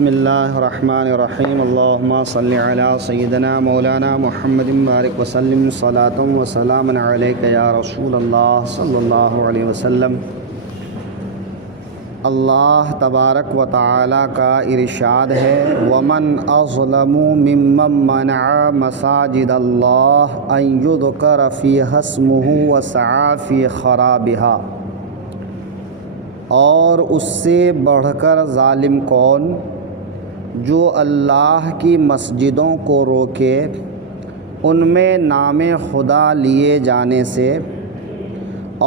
بسم اللہ الرحمن الرحیم اللہم صلی علی سیدنا مولانا محمد بارک وسلم صلاۃ و سلام علیک یا رسول اللہ صلی اللہ علیہ وسلم۔ اللہ تبارک و تعالی کا ارشاد ہے وَمَنْ أَظْلَمُ مِمَّنْ مَنَعَ مَسَاجِدَ اللَّهِ أَنْ يُذْكَرَ فِيهَا اسْمُهُ وَسَعَى فِي خَرَابِهَا، اور اس سے بڑھ کر ظالم کون جو اللہ کی مسجدوں کو روکے ان میں نام خدا لیے جانے سے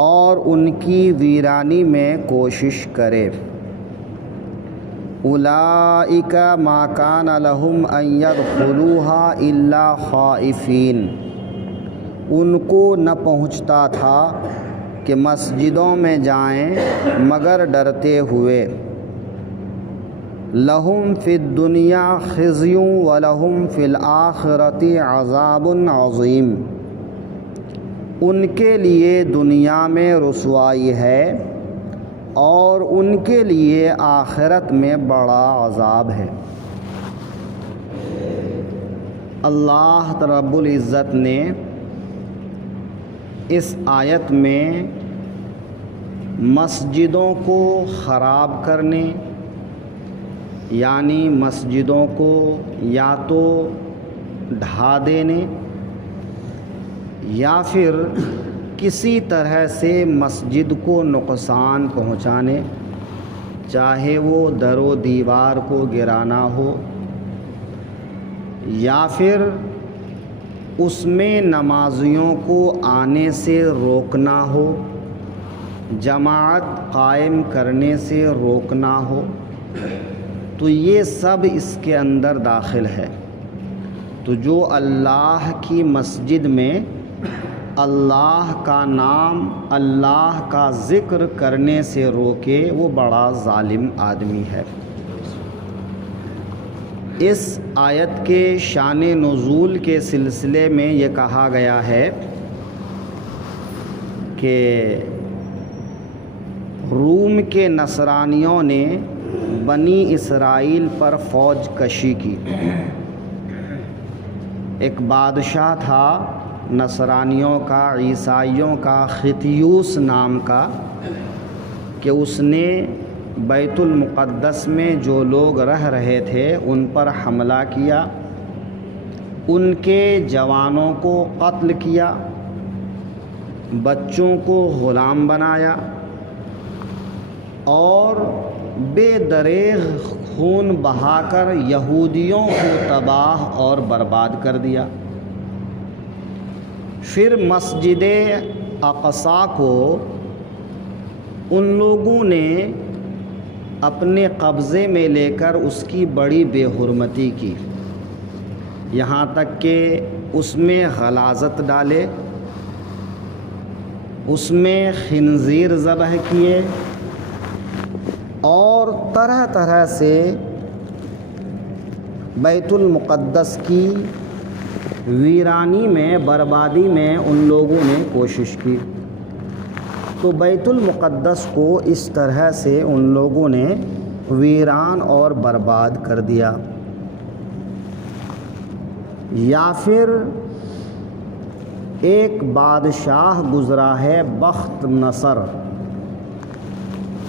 اور ان کی ویرانی میں کوشش کرے۔ اولئک ما کان لہم ان یدخلوها الا خائفین، ان کو نہ پہنچتا تھا کہ مسجدوں میں جائیں مگر ڈرتے ہوئے۔ لہم فی الدنیا خزی ولہم فی الآخرۃ عذاب عظیم، ان کے لیے دنیا میں رسوائی ہے اور ان کے لیے آخرت میں بڑا عذاب ہے۔ اللہ رب العزت نے اس آیت میں مسجدوں کو خراب کرنے یعنی مسجدوں کو یا تو ڈھا دینے یا پھر کسی طرح سے مسجد کو نقصان پہنچانے، چاہے وہ در و دیوار کو گرانا ہو یا پھر اس میں نمازیوں کو آنے سے روکنا ہو، جماعت قائم کرنے سے روکنا ہو، تو یہ سب اس کے اندر داخل ہے۔ تو جو اللہ کی مسجد میں اللہ کا نام، اللہ کا ذکر کرنے سے روکے وہ بڑا ظالم آدمی ہے۔ اس آیت کے شان نزول کے سلسلے میں یہ کہا گیا ہے کہ روم کے نصرانیوں نے بنی اسرائیل پر فوج کشی کی۔ ایک بادشاہ تھا نصرانیوں کا، عیسائیوں کا، خطیوس نام کا، کہ اس نے بیت المقدس میں جو لوگ رہ رہے تھے ان پر حملہ کیا، ان کے جوانوں کو قتل کیا، بچوں کو غلام بنایا اور بے دریغ خون بہا کر یہودیوں کو تباہ اور برباد کر دیا۔ پھر مسجد اقصی کو ان لوگوں نے اپنے قبضے میں لے کر اس کی بڑی بے حرمتی کی، یہاں تک کہ اس میں غلاظت ڈالے، اس میں خنزیر ذبح کیے اور طرح طرح سے بیت المقدس کی ویرانی میں، بربادی میں ان لوگوں نے کوشش کی۔ تو بیت المقدس کو اس طرح سے ان لوگوں نے ویران اور برباد کر دیا۔ یا پھر ایک بادشاہ گزرا ہے بخت نصر،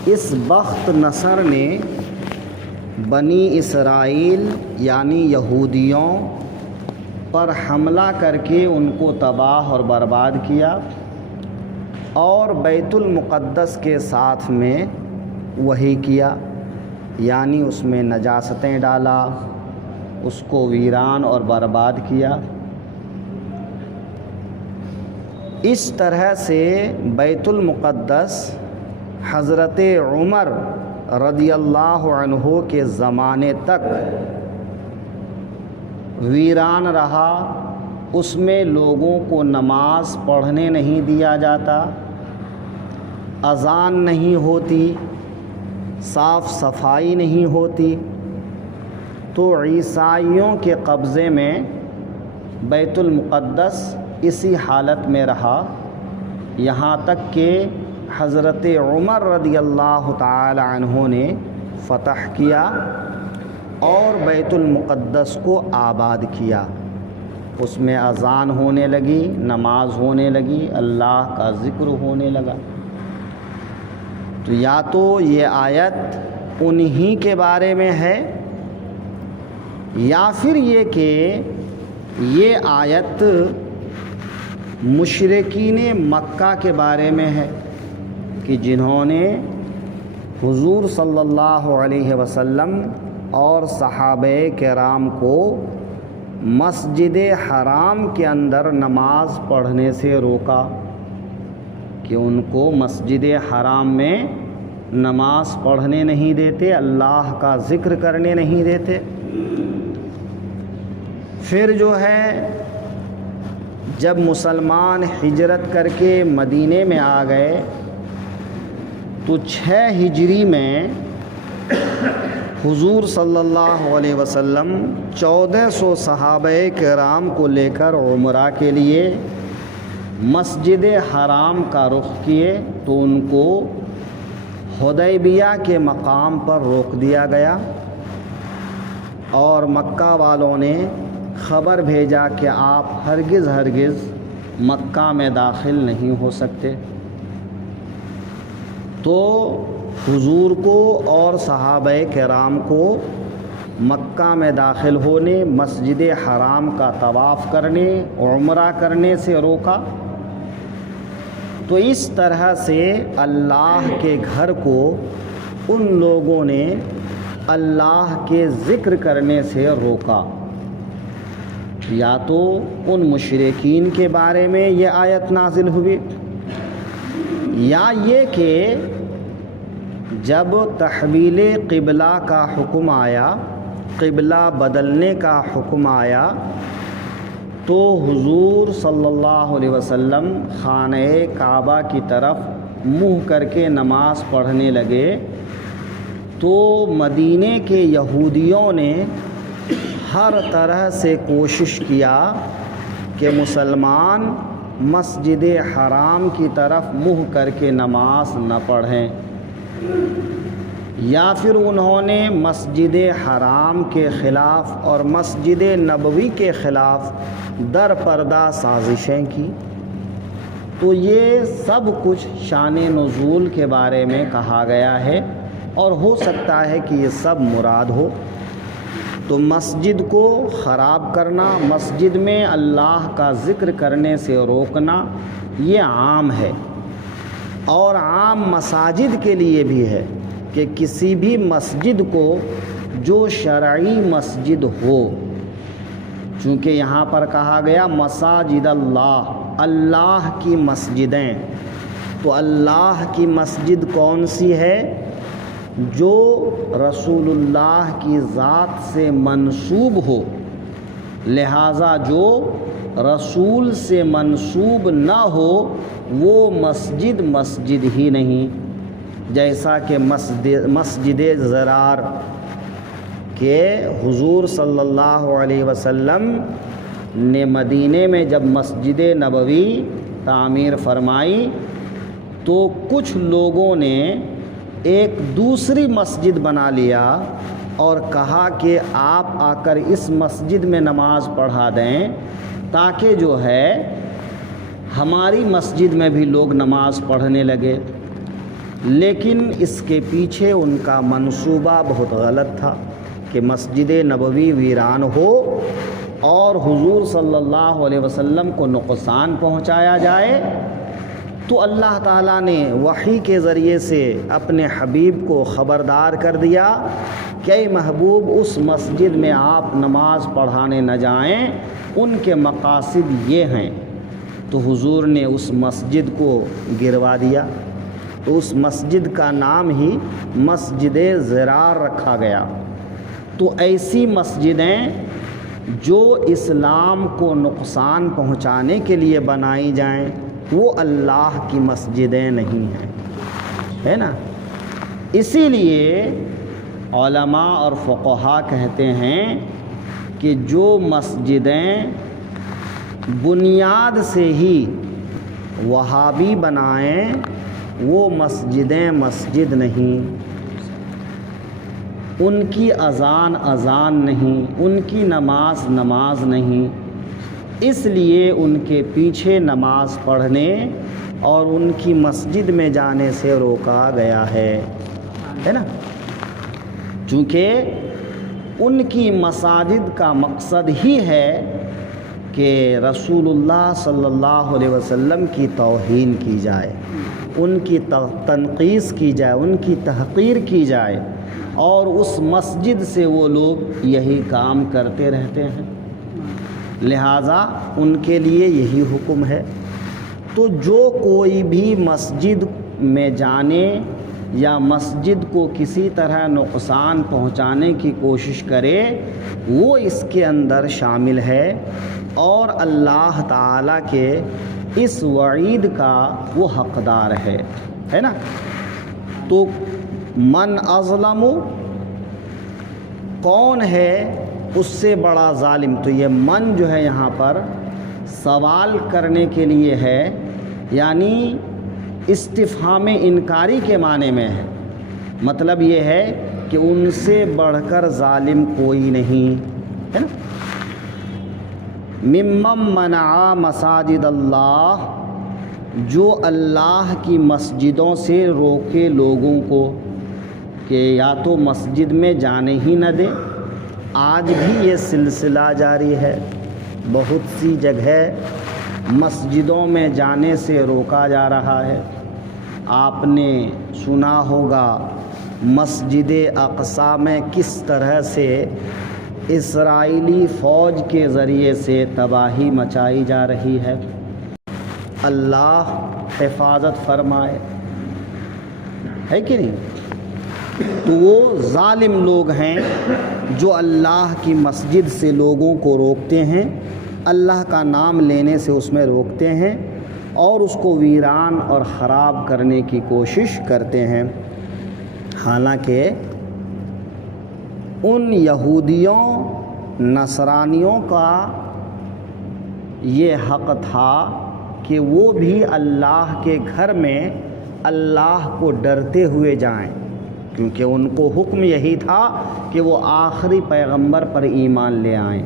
اس بخت نصر نے بنی اسرائیل یعنی یہودیوں پر حملہ کر کے ان کو تباہ اور برباد کیا اور بیت المقدس کے ساتھ میں وہی کیا، یعنی اس میں نجاستیں ڈالا، اس کو ویران اور برباد کیا۔ اس طرح سے بیت المقدس حضرت عمر رضی اللہ عنہ کے زمانے تک ویران رہا، اس میں لوگوں کو نماز پڑھنے نہیں دیا جاتا، اذان نہیں ہوتی، صاف صفائی نہیں ہوتی۔ تو عیسائیوں کے قبضے میں بیت المقدس اسی حالت میں رہا، یہاں تک کہ حضرت عمر رضی اللہ تعالی عنہ نے فتح کیا اور بیت المقدس کو آباد کیا، اس میں اذان ہونے لگی، نماز ہونے لگی، اللہ کا ذکر ہونے لگا۔ تو یا تو یہ آیت انہی کے بارے میں ہے، یا پھر یہ کہ یہ آیت مشرکین مکہ کے بارے میں ہے کہ جنہوں نے حضور صلی اللہ علیہ وسلم اور صحابہ کرام کو مسجد حرام کے اندر نماز پڑھنے سے روکا، کہ ان کو مسجد حرام میں نماز پڑھنے نہیں دیتے، اللہ کا ذکر کرنے نہیں دیتے۔ پھر جو ہے جب مسلمان ہجرت کر کے مدینے میں آ گئے تو 6 ہجری میں حضور صلی اللہ علیہ وسلم 1400 صحابہ کرام کو لے کر عمرہ کے لیے مسجد حرام کا رخ کیے، تو ان کو حدیبیہ کے مقام پر روک دیا گیا، اور مکہ والوں نے خبر بھیجا کہ آپ ہرگز مکہ میں داخل نہیں ہو سکتے۔ تو حضور کو اور صحابہ کرام کو مکہ میں داخل ہونے، مسجد حرام کا طواف کرنے، عمرہ کرنے سے روکا۔ تو اس طرح سے اللہ کے گھر کو ان لوگوں نے اللہ کے ذکر کرنے سے روکا۔ یا تو ان مشرکین کے بارے میں یہ آیت نازل ہوئی، یا یہ کہ جب تحویل قبلہ کا حکم آیا، قبلہ بدلنے کا حکم آیا، تو حضور صلی اللہ علیہ وسلم خانہ کعبہ کی طرف منہ کر کے نماز پڑھنے لگے، تو مدینے کے یہودیوں نے ہر طرح سے کوشش کیا کہ مسلمان مسجد حرام کی طرف منہ کر کے نماز نہ پڑھیں، یا پھر انہوں نے مسجد حرام کے خلاف اور مسجد نبوی کے خلاف در پردہ سازشیں کی۔ تو یہ سب کچھ شان نزول کے بارے میں کہا گیا ہے، اور ہو سکتا ہے کہ یہ سب مراد ہو۔ تو مسجد کو خراب کرنا، مسجد میں اللہ کا ذکر کرنے سے روکنا، یہ عام ہے، اور عام مساجد کے لیے بھی ہے کہ کسی بھی مسجد کو جو شرعی مسجد ہو، چونکہ یہاں پر کہا گیا مساجد اللہ، اللہ کی مسجدیں، تو اللہ کی مسجد کون سی ہے؟ جو رسول اللہ کی ذات سے منسوب ہو، لہٰذا جو رسول سے منسوب نہ ہو وہ مسجد ہی نہیں۔ جیسا کہ مسجد ضرار کہ حضور صلی اللہ علیہ وسلم نے مدینے میں جب مسجد نبوی تعمیر فرمائی تو کچھ لوگوں نے ایک دوسری مسجد بنا لیا اور کہا کہ آپ آ کر اس مسجد میں نماز پڑھا دیں تاکہ جو ہے ہماری مسجد میں بھی لوگ نماز پڑھنے لگے۔ لیکن اس کے پیچھے ان کا منصوبہ بہت غلط تھا کہ مسجد نبوی ویران ہو اور حضور صلی اللہ علیہ وسلم کو نقصان پہنچایا جائے۔ تو اللہ تعالیٰ نے وحی کے ذریعے سے اپنے حبیب کو خبردار کر دیا کہ اے محبوب اس مسجد میں آپ نماز پڑھانے نہ جائیں، ان کے مقاصد یہ ہیں۔ تو حضور نے اس مسجد کو گروا دیا، تو اس مسجد کا نام ہی مسجد ضرار رکھا گیا۔ تو ایسی مسجدیں جو اسلام کو نقصان پہنچانے کے لیے بنائی جائیں وہ اللہ کی مسجدیں نہیں ہیں، ہے نا۔ اسی لیے علماء اور فقہا کہتے ہیں کہ جو مسجدیں بنیاد سے ہی وہابی بنائیں وہ مسجدیں مسجد نہیں۔ ان کی اذان نہیں، ان کی نماز نہیں، اس لیے ان کے پیچھے نماز پڑھنے اور ان کی مسجد میں جانے سے روکا گیا ہے نا؟ چونکہ ان کی مساجد کا مقصد ہی ہے کہ رسول اللہ صلی اللہ علیہ وسلم کی توہین کی جائے، ان کی تنقیص کی جائے، ان کی تحقیر کی جائے، اور اس مسجد سے وہ لوگ یہی کام کرتے رہتے ہیں، لہٰذا ان کے لیے یہی حکم ہے۔ تو جو کوئی بھی مسجد میں جانے یا مسجد کو کسی طرح نقصان پہنچانے کی کوشش کرے وہ اس کے اندر شامل ہے، اور اللہ تعالیٰ کے اس وعید کا وہ حقدار ہے نا؟ تو من اظلم، کون ہے اس سے بڑا ظالم؟ تو یہ من جو ہے یہاں پر سوال کرنے کے لیے ہے، یعنی استفہام انکاری کے معنی میں ہے۔ مطلب یہ ہے کہ ان سے بڑھ کر ظالم کوئی نہیں ہے نا؟ ممن منع مساجد اللہ، جو اللہ کی مسجدوں سے روکے لوگوں کو کہ یا تو مسجد میں جانے ہی نہ دے۔ آج بھی یہ سلسلہ جاری ہے، بہت سی جگہ مسجدوں میں جانے سے روکا جا رہا ہے۔ آپ نے سنا ہوگا مسجد اقصی میں کس طرح سے اسرائیلی فوج کے ذریعے سے تباہی مچائی جا رہی ہے۔ اللہ حفاظت فرمائے، ہے کہ نہیں؟ تو وہ ظالم لوگ ہیں جو اللہ کی مسجد سے لوگوں کو روکتے ہیں، اللہ کا نام لینے سے اس میں روکتے ہیں اور اس کو ویران اور خراب کرنے کی کوشش کرتے ہیں۔ حالانکہ ان یہودیوں نصرانیوں کا یہ حق تھا کہ وہ بھی اللہ کے گھر میں اللہ کو ڈرتے ہوئے جائیں، کیونکہ ان کو حکم یہی تھا کہ وہ آخری پیغمبر پر ایمان لے آئیں،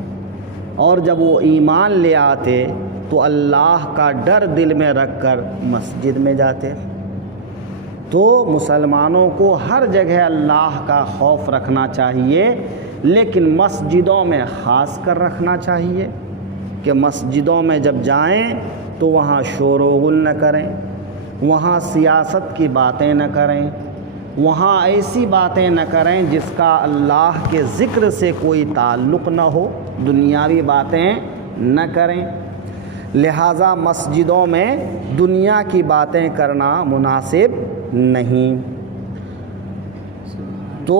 اور جب وہ ایمان لے آتے تو اللہ کا ڈر دل میں رکھ کر مسجد میں جاتے۔ تو مسلمانوں کو ہر جگہ اللہ کا خوف رکھنا چاہیے، لیکن مسجدوں میں خاص کر رکھنا چاہیے کہ مسجدوں میں جب جائیں تو وہاں شور و غل نہ کریں، وہاں سیاست کی باتیں نہ کریں، وہاں ایسی باتیں نہ کریں جس کا اللہ کے ذکر سے کوئی تعلق نہ ہو، دنیاوی باتیں نہ کریں۔ لہٰذا مسجدوں میں دنیا کی باتیں کرنا مناسب نہیں۔ تو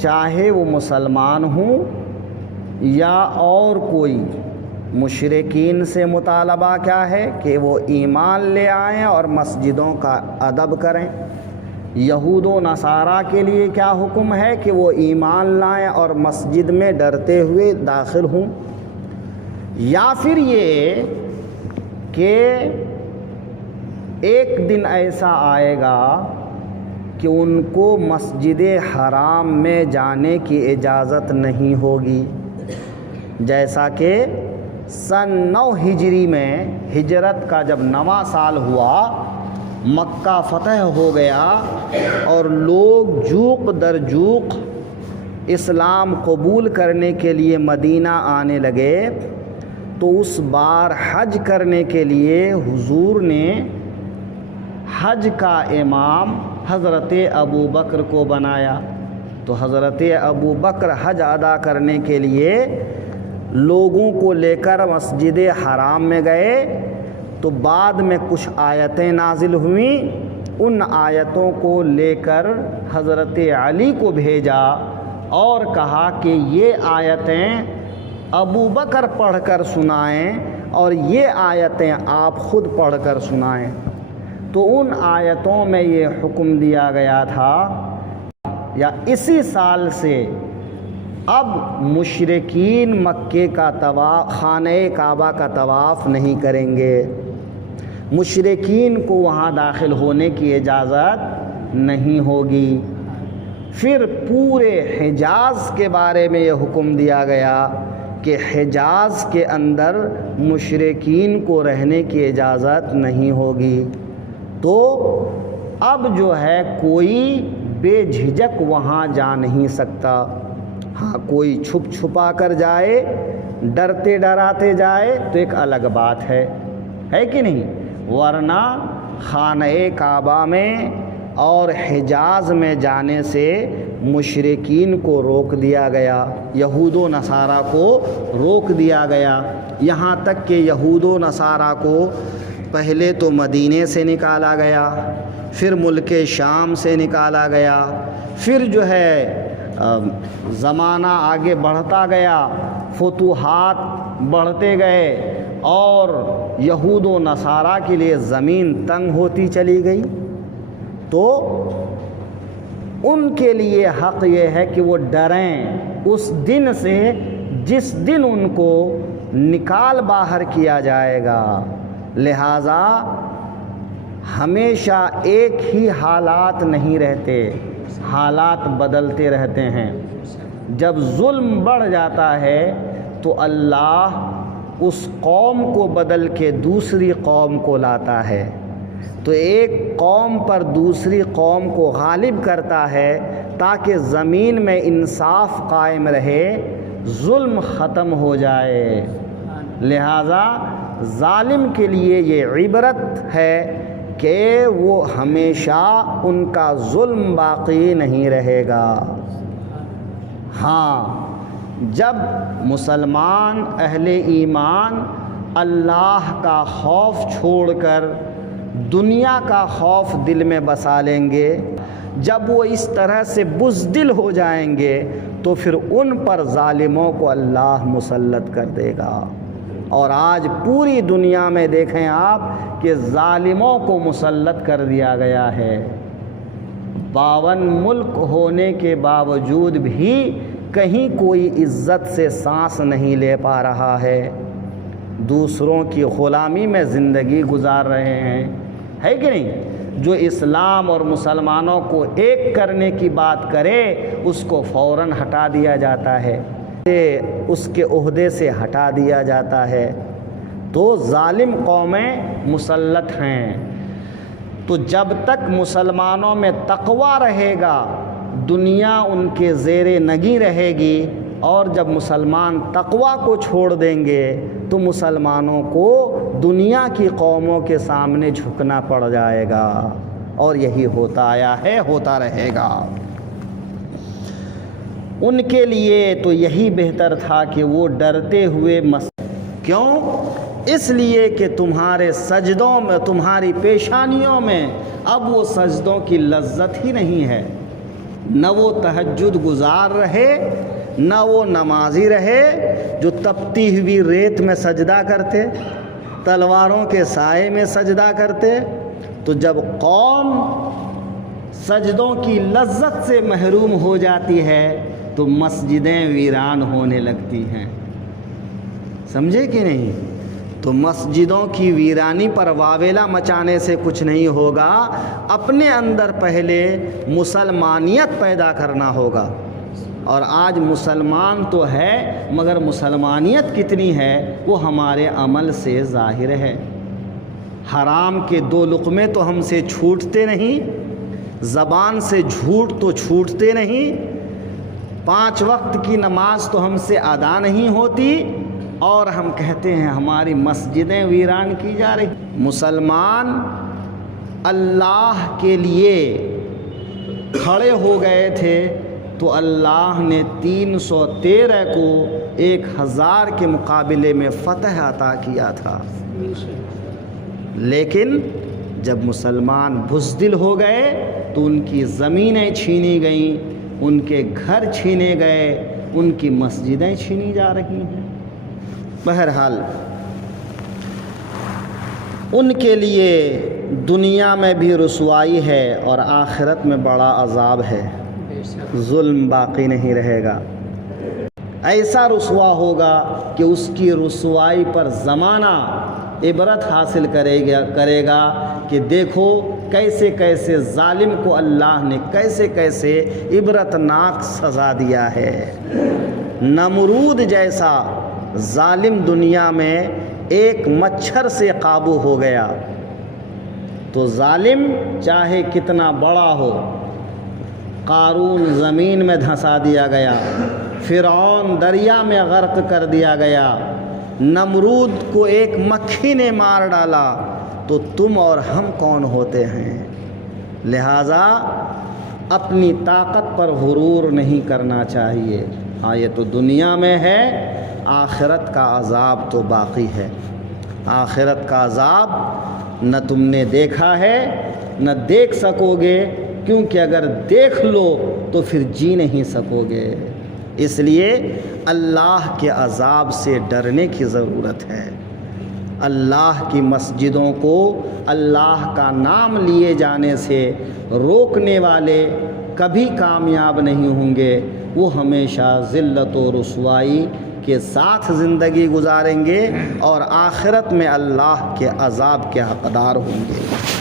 چاہے وہ مسلمان ہوں یا اور کوئی، مشرکین سے مطالبہ کیا ہے کہ وہ ایمان لے آئیں اور مسجدوں کا ادب کریں۔ یہود و نصارہ کے لیے کیا حکم ہے کہ وہ ایمان لائیں اور مسجد میں ڈرتے ہوئے داخل ہوں، یا پھر یہ کہ ایک دن ایسا آئے گا کہ ان کو مسجد حرام میں جانے کی اجازت نہیں ہوگی، جیسا کہ سن 9 ہجری میں ہجرت کا جب 9واں سال ہوا، مکہ فتح ہو گیا اور لوگ جوق در جوق اسلام قبول کرنے کے لیے مدینہ آنے لگے، تو اس بار حج کرنے کے لیے حضور نے حج کا امام حضرت ابو بکر کو بنایا۔ تو حضرت ابو بکر حج ادا کرنے کے لیے لوگوں کو لے کر مسجد حرام میں گئے، تو بعد میں کچھ آیتیں نازل ہوئیں، ان آیتوں کو لے کر حضرت علی کو بھیجا اور کہا کہ یہ آیتیں ابو بکر پڑھ کر سنائیں اور یہ آیتیں آپ خود پڑھ کر سنائیں۔ تو ان آیتوں میں یہ حکم دیا گیا تھا، یا اسی سال سے اب مشرکین مکے کا طواف، خانہ کعبہ کا طواف نہیں کریں گے، مشرکین کو وہاں داخل ہونے کی اجازت نہیں ہوگی۔ پھر پورے حجاز کے بارے میں یہ حکم دیا گیا کہ حجاز کے اندر مشرکین کو رہنے کی اجازت نہیں ہوگی۔ تو اب جو ہے کوئی بے جھجک وہاں جا نہیں سکتا۔ ہاں کوئی چھپ چھپا کر جائے، ڈرتے ڈراتے جائے تو ایک الگ بات ہے کہ نہیں، ورنہ خانہ کعبہ میں اور حجاز میں جانے سے مشرکین کو روک دیا گیا، یہود و نصارہ کو روک دیا گیا، یہاں تک کہ یہود و نصارہ کو پہلے تو مدینے سے نکالا گیا، پھر ملک شام سے نکالا گیا، پھر جو ہے زمانہ آگے بڑھتا گیا، فتوحات بڑھتے گئے اور یہود و نصارہ کے لیے زمین تنگ ہوتی چلی گئی۔ تو ان کے لیے حق یہ ہے کہ وہ ڈریں اس دن سے جس دن ان کو نکال باہر کیا جائے گا۔ لہذا ہمیشہ ایک ہی حالات نہیں رہتے، حالات بدلتے رہتے ہیں۔ جب ظلم بڑھ جاتا ہے تو اللہ اس قوم کو بدل کے دوسری قوم کو لاتا ہے، تو ایک قوم پر دوسری قوم کو غالب کرتا ہے تاکہ زمین میں انصاف قائم رہے، ظلم ختم ہو جائے۔ لہذا ظالم کے لیے یہ عبرت ہے کہ وہ ہمیشہ ان کا ظلم باقی نہیں رہے گا۔ ہاں جب مسلمان اہل ایمان اللہ کا خوف چھوڑ کر دنیا کا خوف دل میں بسا لیں گے، جب وہ اس طرح سے بزدل ہو جائیں گے تو پھر ان پر ظالموں کو اللہ مسلط کر دے گا۔ اور آج پوری دنیا میں دیکھیں آپ کہ ظالموں کو مسلط کر دیا گیا ہے۔ 52 ملک ہونے کے باوجود بھی کہیں کوئی عزت سے سانس نہیں لے پا رہا ہے، دوسروں کی غلامی میں زندگی گزار رہے ہیں، ہے کہ نہیں؟ جو اسلام اور مسلمانوں کو ایک کرنے کی بات کرے اس کو فوراً ہٹا دیا جاتا ہے، اس کے عہدے سے ہٹا دیا جاتا ہے۔ تو ظالم قومیں مسلط ہیں۔ تو جب تک مسلمانوں میں تقوی رہے گا دنیا ان کے زیر نگی رہے گی، اور جب مسلمان تقوی کو چھوڑ دیں گے تو مسلمانوں کو دنیا کی قوموں کے سامنے جھکنا پڑ جائے گا، اور یہی ہوتا آیا ہے، ہوتا رہے گا۔ ان کے لیے تو یہی بہتر تھا کہ وہ ڈرتے ہوئے کیوں؟ اس لیے کہ تمہارے سجدوں میں، تمہاری پیشانیوں میں اب وہ سجدوں کی لذت ہی نہیں ہے، نہ وہ تہجد گزار رہے، نہ وہ نمازی رہے جو تپتی ہوئی ریت میں سجدہ کرتے، تلواروں کے سائے میں سجدہ کرتے۔ تو جب قوم سجدوں کی لذت سے محروم ہو جاتی ہے تو مسجدیں ویران ہونے لگتی ہیں، سمجھے کہ نہیں؟ تو مسجدوں کی ویرانی پر واویلا مچانے سے کچھ نہیں ہوگا، اپنے اندر پہلے مسلمانیت پیدا کرنا ہوگا۔ اور آج مسلمان تو ہے مگر مسلمانیت کتنی ہے وہ ہمارے عمل سے ظاہر ہے۔ حرام کے 2 لقمے تو ہم سے چھوٹتے نہیں، زبان سے جھوٹ تو چھوٹتے نہیں، 5 وقت کی نماز تو ہم سے ادا نہیں ہوتی، اور ہم کہتے ہیں ہماری مسجدیں ویران کی جا رہی۔ مسلمان اللہ کے لیے کھڑے ہو گئے تھے تو اللہ نے 313 کو 1000 کے مقابلے میں فتح عطا کیا تھا۔ لیکن جب مسلمان بزدل ہو گئے تو ان کی زمینیں چھینی گئیں، ان کے گھر چھینے گئے، ان کی مسجدیں چھینی جا رہی ہیں۔ بہرحال ان کے لیے دنیا میں بھی رسوائی ہے اور آخرت میں بڑا عذاب ہے، ظلم باقی نہیں رہے گا۔ ایسا رسوا ہوگا کہ اس کی رسوائی پر زمانہ عبرت حاصل کرے گا کہ دیکھو کیسے کیسے ظالم کو اللہ نے کیسے کیسے عبرتناک سزا دیا ہے۔ نمرود جیسا ظالم دنیا میں ایک مچھر سے قابو ہو گیا، تو ظالم چاہے کتنا بڑا ہو، قارون زمین میں دھنسا دیا گیا، فرعون دریا میں غرق کر دیا گیا، نمرود کو ایک مکھی نے مار ڈالا، تو تم اور ہم کون ہوتے ہیں؟ لہٰذا اپنی طاقت پر غرور نہیں کرنا چاہیے۔ ہاں یہ تو دنیا میں ہے، آخرت کا عذاب تو باقی ہے۔ آخرت کا عذاب نہ تم نے دیکھا ہے نہ دیکھ سکو گے، کیونکہ اگر دیکھ لو تو پھر جی نہیں سکو گے۔ اس لیے اللہ کے عذاب سے ڈرنے کی ضرورت ہے۔ اللہ کی مسجدوں کو اللہ کا نام لیے جانے سے روکنے والے کبھی کامیاب نہیں ہوں گے، وہ ہمیشہ ذلت و رسوائی کے ساتھ زندگی گزاریں گے اور آخرت میں اللہ کے عذاب کے حقدار ہوں گے۔